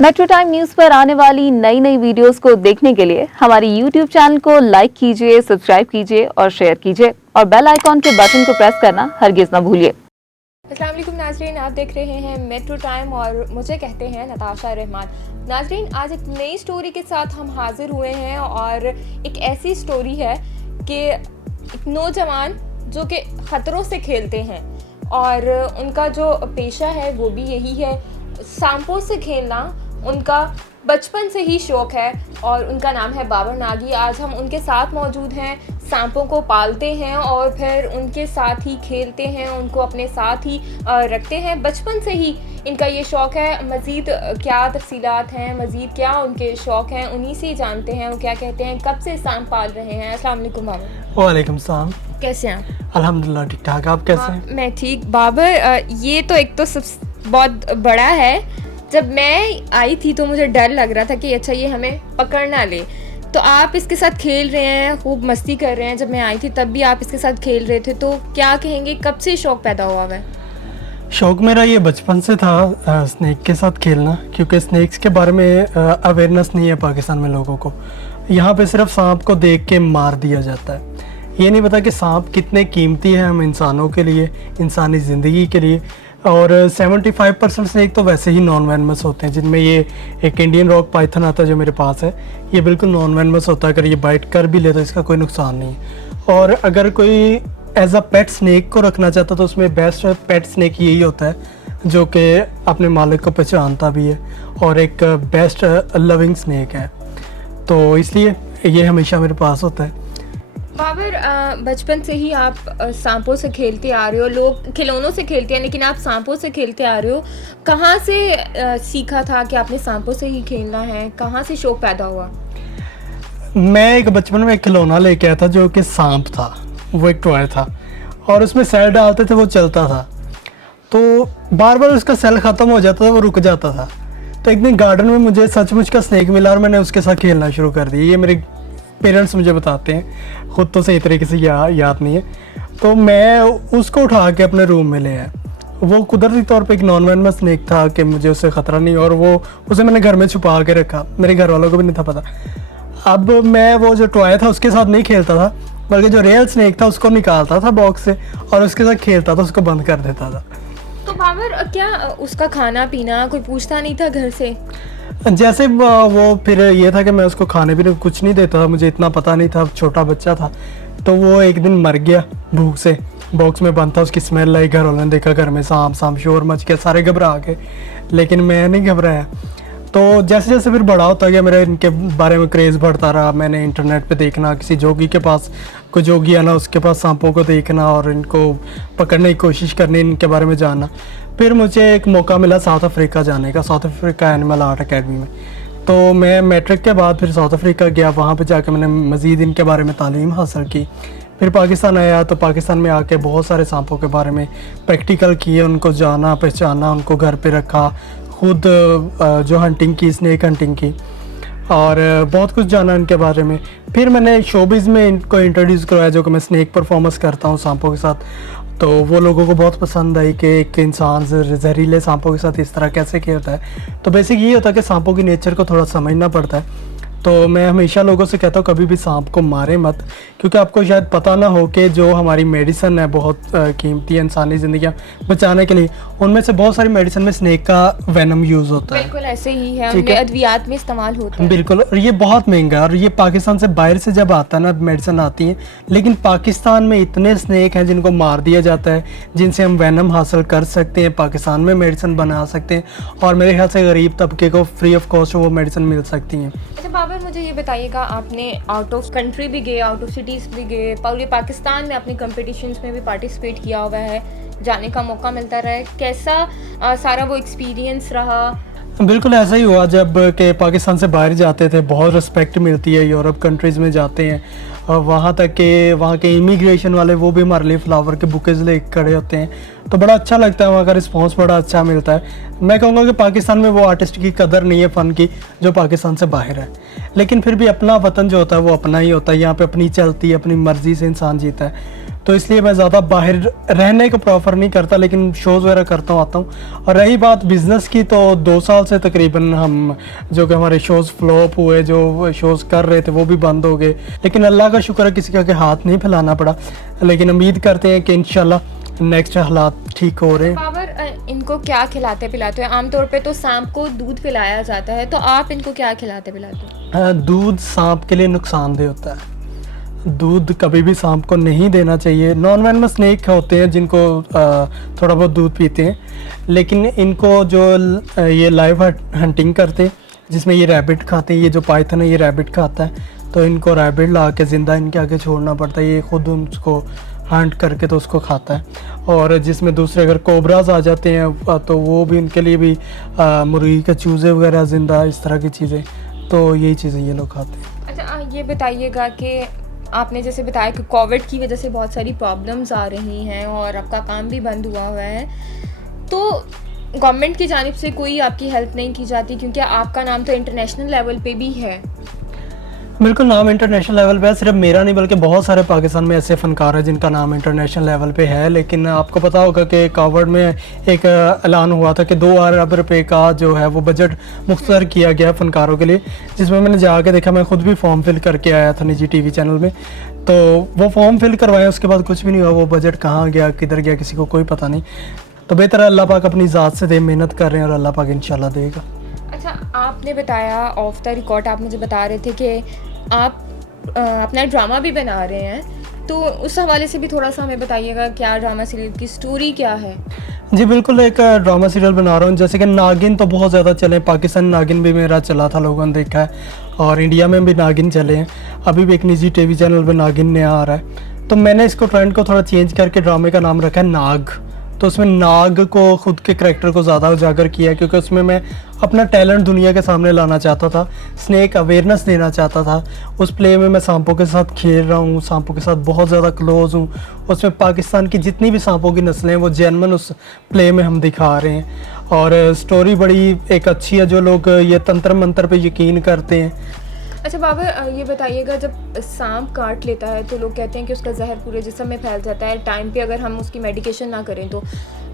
Metro time news पर आने वाली नई नई वीडियोस को देखने के लिए हमारी यूट्यूब चैनल को लाइक कीजिए, सब्सक्राइब कीजिए और शेयर कीजिए और बेल आइकॉन के बटन को प्रेस करना हरगिज ना भूलिए। अस्सलाम वालेकुम नाजरीन, आप देख रहे हैं मेट्रो टाइम और मुझे कहते हैं नताशा रहमान। नाजरीन, आज एक नई स्टोरी के साथ हम हाजिर हुए हैं और एक ऐसी स्टोरी है कि एक नौजवान जो कि ख़तरों से खेलते हैं और उनका जो पेशा है वो भी यही है, सांपों से खेलना उनका बचपन से ही शौक़ है और उनका नाम है बाबर नागी। आज हम उनके साथ मौजूद हैं, सांपों को पालते हैं और फिर उनके साथ ही खेलते हैं, उनको अपने साथ ही रखते हैं। बचपन से ही इनका ये शौक़ है। मज़ीद क्या तफसीलात हैं, मज़ीद क्या उनके शौक़ हैं, उन्हीं से ही जानते हैं वो क्या कहते हैं, कब से सांप पाल रहे हैं। अस्सलाम वालेकुम बाबर। वालेकुम सलाम। कैसे हैं आप? अल्हम्दुलिल्लाह ठीक ठाक, आप कैसे हैं? मैं ठीक। बाबर, ये तो एक तो सब बहुत बड़ा है। जब मैं आई थी तो मुझे डर लग रहा था कि अच्छा ये हमें पकड़ ना ले, तो आप इसके साथ खेल रहे हैं, खूब मस्ती कर रहे हैं। जब मैं आई थी तब भी आप इसके साथ खेल रहे थे, तो क्या कहेंगे, कब से शौक़ पैदा हुआ है? शौक़ मेरा ये बचपन से था स्नेक के साथ खेलना, क्योंकि स्नेक्स के बारे में अवेयरनेस नहीं है पाकिस्तान में लोगों को। यहाँ पे सिर्फ सांप को देख के मार दिया जाता है, ये नहीं पता कि सांप कितने कीमती है हम इंसानों के लिए, इंसानी ज़िंदगी के लिए। और 75% स्नेक तो वैसे ही नॉन वेनमस होते हैं, जिनमें ये एक इंडियन रॉक पाइथन आता है जो मेरे पास है, ये बिल्कुल नॉन वेनमस होता है। अगर ये बाइट कर भी ले तो इसका कोई नुकसान नहीं है। और अगर कोई एज अ पेट स्नेक को रखना चाहता तो उसमें बेस्ट पेट स्नेक यही होता है जो कि अपने मालिक को पहचानता भी है और एक बेस्ट लविंग स्नेक है, तो इसलिए ये हमेशा मेरे पास होता है। बाबर, बचपन से ही आप सांपों से खेलते आ रहे हो। लोग खिलौनों से खेलते हैं लेकिन आप सांपों से खेलते आ रहे हो। कहाँ से सीखा था कि आपने सांपों से ही खेलना है? कहाँ से शौक़ पैदा हुआ? मैं एक बचपन में एक खिलौना लेके आया था जो कि सांप था, वो एक टॉय था और उसमें सेल डालते थे, वो चलता था, तो बार बार उसका सेल ख़त्म हो जाता था, वो रुक जाता था। तो एक दिन गार्डन में मुझे सचमुच का स्नेक मिला और मैंने उसके साथ खेलना शुरू कर दिया। ये मेरे पेरेंट्स मुझे बताते हैं, ख़ुद तो सही तरीके से याद नहीं है। तो मैं उसको उठा के अपने रूम में ले आया। वो कुदरती तौर पे एक नॉन वेनमस स्नेक था कि मुझे उससे ख़तरा नहीं, और वो उसे मैंने घर में छुपा के रखा, मेरे घर वालों को भी नहीं था पता। अब मैं वो जो टॉय था उसके साथ नहीं खेलता था, बल्कि जो रियल स्नेक था उसको निकालता था बॉक्स से और उसके साथ खेलता था, उसको बंद कर देता था। तो बाबर, क्या उसका खाना पीना कोई पूछता नहीं था घर से? जैसे वो फिर ये था कि मैं उसको खाने पीने कुछ नहीं देता था, मुझे इतना पता नहीं था, छोटा बच्चा था। तो वो एक दिन मर गया भूख से, बॉक्स में बंद था, उसकी स्मेल आई, घर वालों ने देखा घर में सांप सांप, शोर मच गया, सारे घबरा गए, लेकिन मैं नहीं घबराया। तो जैसे जैसे फिर बड़ा होता गया, मेरा इनके बारे में क्रेज़ बढ़ता रहा। मैंने इंटरनेट पे देखना, किसी जोगी के पास कोई जोगी आना, उसके पास सांपों को देखना और इनको पकड़ने की कोशिश करनी, इनके बारे में जानना। फिर मुझे एक मौका मिला साउथ अफ्रीका जाने का, south Africa animal art academy में। तो मैं मैट्रिक के बाद फिर साउथ अफ्रीका गया, वहाँ पे जाके मैंने मज़ीद इनके बारे में तालीम हासिल की। फिर पाकिस्तान आया, तो पाकिस्तान में आके बहुत सारे सांपों के बारे में प्रैक्टिकल किए, उनको जाना, पहचाना, उनको घर पे रखा, खुद जो हंटिंग की, स्नेक हंटिंग की, और बहुत कुछ जाना इनके बारे में। फिर मैंने शोबिज़ में इनको इंट्रोड्यूस करवाया, जो कि मैं स्नेक परफॉर्मेंस करता हूँ सांपों के साथ। तो वो लोगों को बहुत पसंद आई कि एक इंसान जहरीले सांपों के साथ इस तरह कैसे खेलता है। तो बेसिक ये होता है कि सांपों की नेचर को थोड़ा समझना पड़ता है। तो मैं हमेशा लोगों से कहता हूँ कभी भी सांप को मारें मत, क्योंकि आपको शायद पता ना हो कि जो हमारी मेडिसिन है बहुत कीमती है इंसानी ज़िंदगियाँ बचाने के लिए, उनमें से बहुत सारी मेडिसिन में स्नेक का वेनम यूज़ होता है। बिल्कुल ऐसे ही है, उनमें अद्वियात में इस्तेमाल होता है। बिल्कुल, और ये बहुत महंगा है, और ये पाकिस्तान से बाहर से जब आता है ना मेडिसिन आती है, लेकिन पाकिस्तान में इतने स्नेक हैं जिनको मार दिया जाता है, जिनसे हम वेनम हासिल कर सकते हैं, पाकिस्तान में मेडिसिन बना सकते हैं, और मेरे ख्याल से गरीब तबके को फ्री ऑफ कॉस्ट वो मेडिसिन मिल सकती हैं। अच्छा बाबर, मुझे ये बताइएगा, आपने आउट ऑफ कंट्री भी गए, आउट ऑफ सिटीज़ भी गए, पूरे पाकिस्तान में अपने कंपटीशंस में भी पार्टिसिपेट किया हुआ है, जाने का मौका मिलता रहा है, कैसा सारा वो एक्सपीरियंस रहा? बिल्कुल ऐसा ही हुआ, जब के पाकिस्तान से बाहर जाते थे बहुत रिस्पेक्ट मिलती है, यूरोप कंट्रीज़ में जाते हैं, वहाँ तक के वहाँ के इमिग्रेशन वाले वो भी हमारे लिए फ्लावर के बुकेज ले खड़े होते हैं। तो बड़ा अच्छा लगता है, वहाँ का रिस्पॉन्स बड़ा अच्छा मिलता है। मैं कहूँगा कि पाकिस्तान में वो आर्टिस्ट की कदर नहीं है फ़न की जो पाकिस्तान से बाहर है, लेकिन फिर भी अपना वतन जो होता है वो अपना ही होता है। यहाँ पे अपनी चलती है, अपनी मर्ज़ी से इंसान जीता है। तो इसलिए मैं ज़्यादा बाहर रहने को प्रेफर नहीं करता, लेकिन शोज़ वगैरह करता हूँ, आता हूँ। और रही बात बिज़नेस की, तो 2 साल से तकरीबन हम जो कि हमारे शोज़ फ्लॉप हुए, जो शोज़ कर रहे थे वो भी बंद हो गए, लेकिन अल्लाह का शुक्र है किसी का के हाथ नहीं फैलाना पड़ा। लेकिन उम्मीद करते हैं कि इंशाल्लाह नेक्स्ट हालात ठीक हो रहे हैं। बाबर, इनको क्या खिलाते पिलाते हैं? आमतौर पे तो सांप को दूध पिलाया जाता है, तो आप इनको क्या खिलाते पिलाते हैं? दूध सांप के लिए नुकसानदेह होता है। दूध कभी भी सांप को नहीं देना चाहिए। नॉन वेनमस स्नेक होते हैं जिनको थोड़ा बहुत दूध पीते हैं, लेकिन इनको जो ये लाइव हंटिंग करते हैं जिसमें ये रैबिट खाते हैं, ये जो पाइथन है ये रैबिट खाता है, तो इनको रैबिट ला के ज़िंदा इनके आगे छोड़ना पड़ता है। ये खुद उसको हंट करके तो उसको खाता है। और जिसमें दूसरे अगर कोबराज आ जाते हैं तो वो भी उनके लिए भी मुर्गी के चूज़े वगैरह ज़िंदा, इस तरह की चीज़ें, तो यही चीज़ें ये लोग खाते हैं। अच्छा, ये बताइएगा कि आपने जैसे बताया कि कोविड की वजह से बहुत सारी प्रॉब्लम्स आ रही हैं और आपका काम भी बंद हुआ है, तो गवर्नमेंट की जानिब से कोई आपकी हेल्प नहीं की जाती? क्योंकि आपका नाम तो इंटरनेशनल लेवल पे भी है। बिल्कुल, नाम इंटरनेशनल लेवल पे है। सिर्फ मेरा नहीं बल्कि बहुत सारे पाकिस्तान में ऐसे फ़नकार हैं जिनका नाम इंटरनेशनल लेवल पे है। लेकिन आपको पता होगा कि कोविड में एक ऐलान हुआ था कि 2 अरब रुपए का जो है वो बजट मुख्तर किया गया फ़नकारों के लिए, जिसमें मैंने जाके देखा, मैं खुद भी फॉर्म फिल करके आया था निजी टीवी चैनल में। तो वो फॉर्म फिल करवाया, उसके बाद कुछ भी नहीं हुआ। वो बजट कहाँ गया, किधर गया, किसी को कोई पता नहीं। तो बेहतर है अल्लाह पाक अपनी ज़ात से दे, मेहनत कर रहे हैं और अल्लाह पाक इंशाल्लाह देगा। अच्छा, आपने बताया ऑफ द रिकॉर्ड, आप मुझे बता रहे थे कि आप अपना ड्रामा भी बना रहे हैं, तो उस हवाले से भी थोड़ा सा हमें बताइएगा, क्या ड्रामा सीरियल की स्टोरी क्या है? जी बिल्कुल, एक ड्रामा सीरियल बना रहा हूँ। जैसे कि नागिन तो बहुत ज़्यादा चले, पाकिस्तान नागिन भी मेरा चला था, लोगों ने देखा है, और इंडिया में भी नागिन चले हैं। अभी भी एक निजी टीवी चैनल पे नागिन नया आ रहा है। तो मैंने इसको ट्रेंड को थोड़ा चेंज करके ड्रामे का नाम रखा है नाग। तो उसमें नाग को, खुद के करैक्टर को ज़्यादा उजागर किया, क्योंकि उसमें मैं अपना टैलेंट दुनिया के सामने लाना चाहता था, स्नेक अवेयरनेस देना चाहता था। उस प्ले में मैं सांपों के साथ खेल रहा हूँ, सांपों के साथ बहुत ज़्यादा क्लोज़ हूँ। उसमें पाकिस्तान की जितनी भी सांपों की नस्लें हैं वो जेन्युइन उस प्ले में हम दिखा रहे हैं। और स्टोरी बड़ी एक अच्छी है। जो लोग ये तंत्र मंत्र पे यकीन करते हैं। अच्छा बाबर, ये बताइएगा, जब सांप काट लेता है तो लोग कहते हैं कि उसका जहर पूरे जिस्म में फैल जाता है टाइम पे, अगर हम उसकी मेडिकेशन ना करें तो।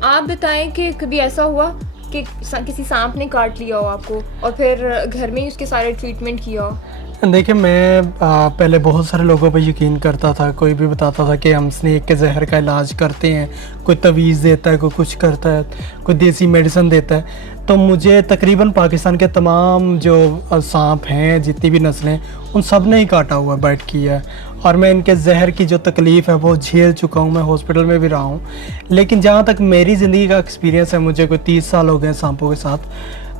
आप बताएं कि कभी ऐसा हुआ कि किसी सांप ने काट लिया हो आपको और फिर घर में ही उसके सारे ट्रीटमेंट किया हो? देखिए, मैं पहले बहुत सारे लोगों पर यकीन करता था। कोई भी बताता था कि हम स्नेक के जहर का इलाज करते हैं, कोई तवीज़ देता है, कोई कुछ करता है, कोई देसी मेडिसिन देता है। तो मुझे तकरीबन पाकिस्तान के तमाम जो सांप हैं, जितनी भी नस्लें, उन सब ने ही काटा हुआ, बाइट किया है। और मैं इनके जहर की जो तकलीफ़ है वो झेल चुका हूँ। मैं हॉस्पिटल में भी रहा हूँ। लेकिन जहाँ तक मेरी ज़िंदगी का एक्सपीरियंस है, मुझे कोई 30 साल हो गए सांपों के साथ,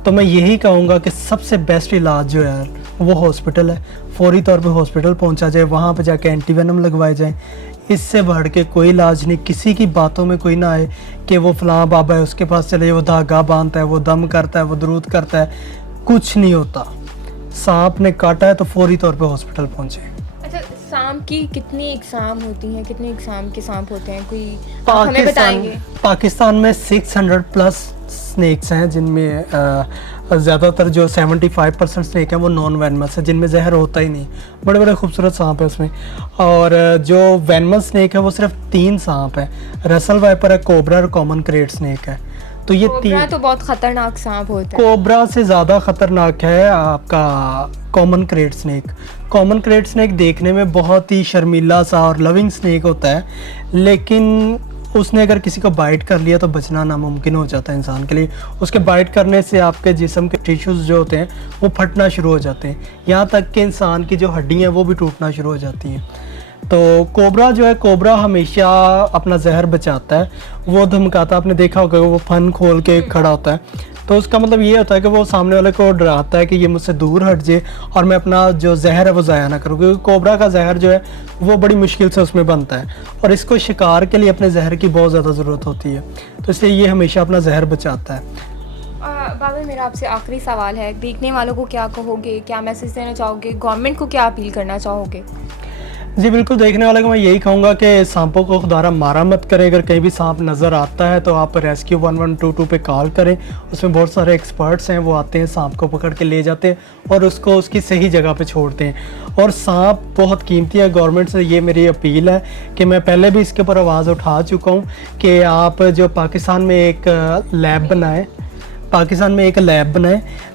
तो मैं यही कहूँगा कि सबसे बेस्ट इलाज जो है वो हॉस्पिटल है। फौरी तौर पे हॉस्पिटल पहुँचा जाए, वहाँ पे जाके एंटीवेनम लगवाए जाए। इससे बढ़ के कोई इलाज नहीं। किसी की बातों में कोई ना आए कि वो फलां बाबा है, उसके पास चले, वो धागा बांधता है, वो दम करता है, वो दरूद करता है। कुछ नहीं होता। सांप ने काटा है तो फौरी तौर पे हॉस्पिटल पहुँचे। अच्छा, सांप की कितनी इकसाम होती हैं, कितने इकसाम के सांप होते हैं, कोई आप हमें बताएंगे? पाकिस्तान में 600 प्लस स्नेक्स हैं, जिनमें ज़्यादातर जो 75% स्नेक हैं वो नॉन वेनमस है, जिनमें जहर होता ही नहीं। बड़े बड़े खूबसूरत सांप है उसमें। और जो वेनमस स्नेक है वो सिर्फ 3 सांप है, रसल वाइपर है, कोबरा और कॉमन क्रेट स्नेक है। तो ये कोबरा तो बहुत खतरनाक सांप होता है। कोबरा से ज़्यादा ख़तरनाक है आपका common crate snake. Common crate snake देखने में बहुत ही शर्मीला सा और लविंग स्नेक होता है, लेकिन उसने अगर किसी को बाइट कर लिया तो बचना नामुमकिन हो जाता है इंसान के लिए। उसके बाइट करने से आपके जिस्म के टिश्यूज़ जो होते हैं वो फटना शुरू हो जाते हैं, यहाँ तक कि इंसान की जो हड्डियाँ हैं वो भी टूटना शुरू हो जाती हैं। तो कोबरा जो है, कोबरा हमेशा अपना जहर बचाता है, वो धमकाता। आपने देखा होगा वो फन खोल के खड़ा होता है, तो उसका मतलब ये होता है कि वो सामने वाले को डराता है कि ये मुझसे दूर हट जाए और मैं अपना जो जहर है वो ज़ाया ना करूँ, क्योंकि कोबरा का जहर जो है वो बड़ी मुश्किल से उसमें बनता है और इसको शिकार के लिए अपने जहर की बहुत ज़्यादा ज़रूरत होती है। तो इसलिए ये हमेशा अपना जहर बचाता है। बाबर, मेरा आपसे आखिरी सवाल है, देखने वालों को क्या कहोगे, क्या मैसेज देना चाहोगे, गवर्नमेंट को क्या अपील करना चाहोगे? जी बिल्कुल, देखने वाले को मैं यही कहूँगा कि सांपों को दोबारा मारा मत करें। अगर कहीं भी सांप नज़र आता है तो आप रेस्क्यू 1122 पे कॉल करें। उसमें बहुत सारे एक्सपर्ट्स हैं, वो आते हैं, सांप को पकड़ के ले जाते हैं और उसको उसकी सही जगह पे छोड़ते हैं। और सांप बहुत कीमती है। गवर्नमेंट से ये मेरी अपील है कि मैं पहले भी इसके ऊपर आवाज़ उठा चुका हूँ कि आप जो पाकिस्तान में एक लैब बनाए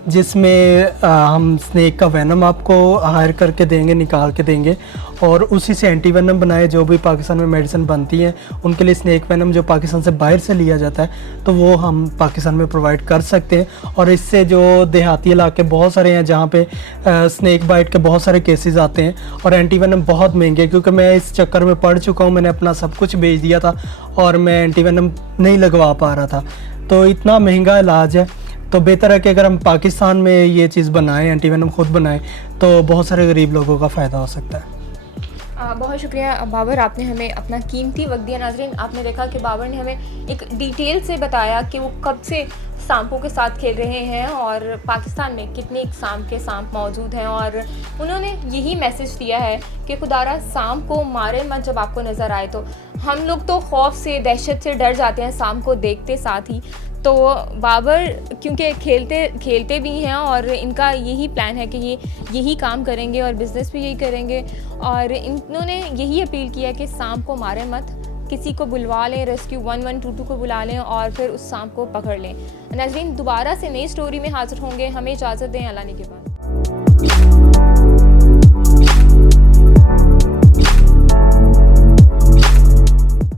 जिसमें हम स्नेक का वेनम आपको हायर करके देंगे, निकाल के देंगे, और उसी से एंटी वेनम बनाए। जो भी पाकिस्तान में मेडिसिन बनती हैं उनके लिए स्नेक वेनम जो पाकिस्तान से बाहर से लिया जाता है तो वो हम पाकिस्तान में प्रोवाइड कर सकते हैं। और इससे जो देहाती इलाके बहुत सारे हैं जहाँ पे स्नेक बाइट के बहुत सारे केसेस आते हैं, और एंटी वेनम बहुत महंगे, क्योंकि मैं इस चक्कर में पड़ चुका हूँ। मैंने अपना सब कुछ बेच दिया था और मैं एंटी वेनम नहीं लगवा पा रहा था, तो इतना महंगा इलाज है। तो बेहतर है कि अगर हम पाकिस्तान में ये चीज़ बनाएं, एंटी वेनम खुद बनाएं, तो बहुत सारे गरीब लोगों का फ़ायदा हो सकता है। बहुत शुक्रिया बाबर, आपने हमें अपना कीमती वक्त दिया। नाज़रीन, आपने देखा कि बाबर ने हमें एक डिटेल से बताया कि वो कब से सांपों के साथ खेल रहे हैं और पाकिस्तान में कितने सांप के सांप मौजूद हैं, और उन्होंने यही मैसेज दिया है कि खुदारा सांप को मारे मत जब आपको नज़र आए। तो हम लोग तो खौफ से, दहशत से डर जाते हैं सांप को देखते साथ ही। तो बाबर क्योंकि खेलते भी हैं और इनका यही प्लान है कि ये यही काम करेंगे और बिज़नेस भी यही करेंगे, और इन्होंने यही अपील किया कि सांप को मारे मत, किसी को बुलवा लें, रेस्क्यू 1122 को बुला लें और फिर उस सांप को पकड़ लें। नाज़रीन, दोबारा से नई स्टोरी में हाजिर होंगे। हमें इजाज़त दें, अल्लाह ने के बाद।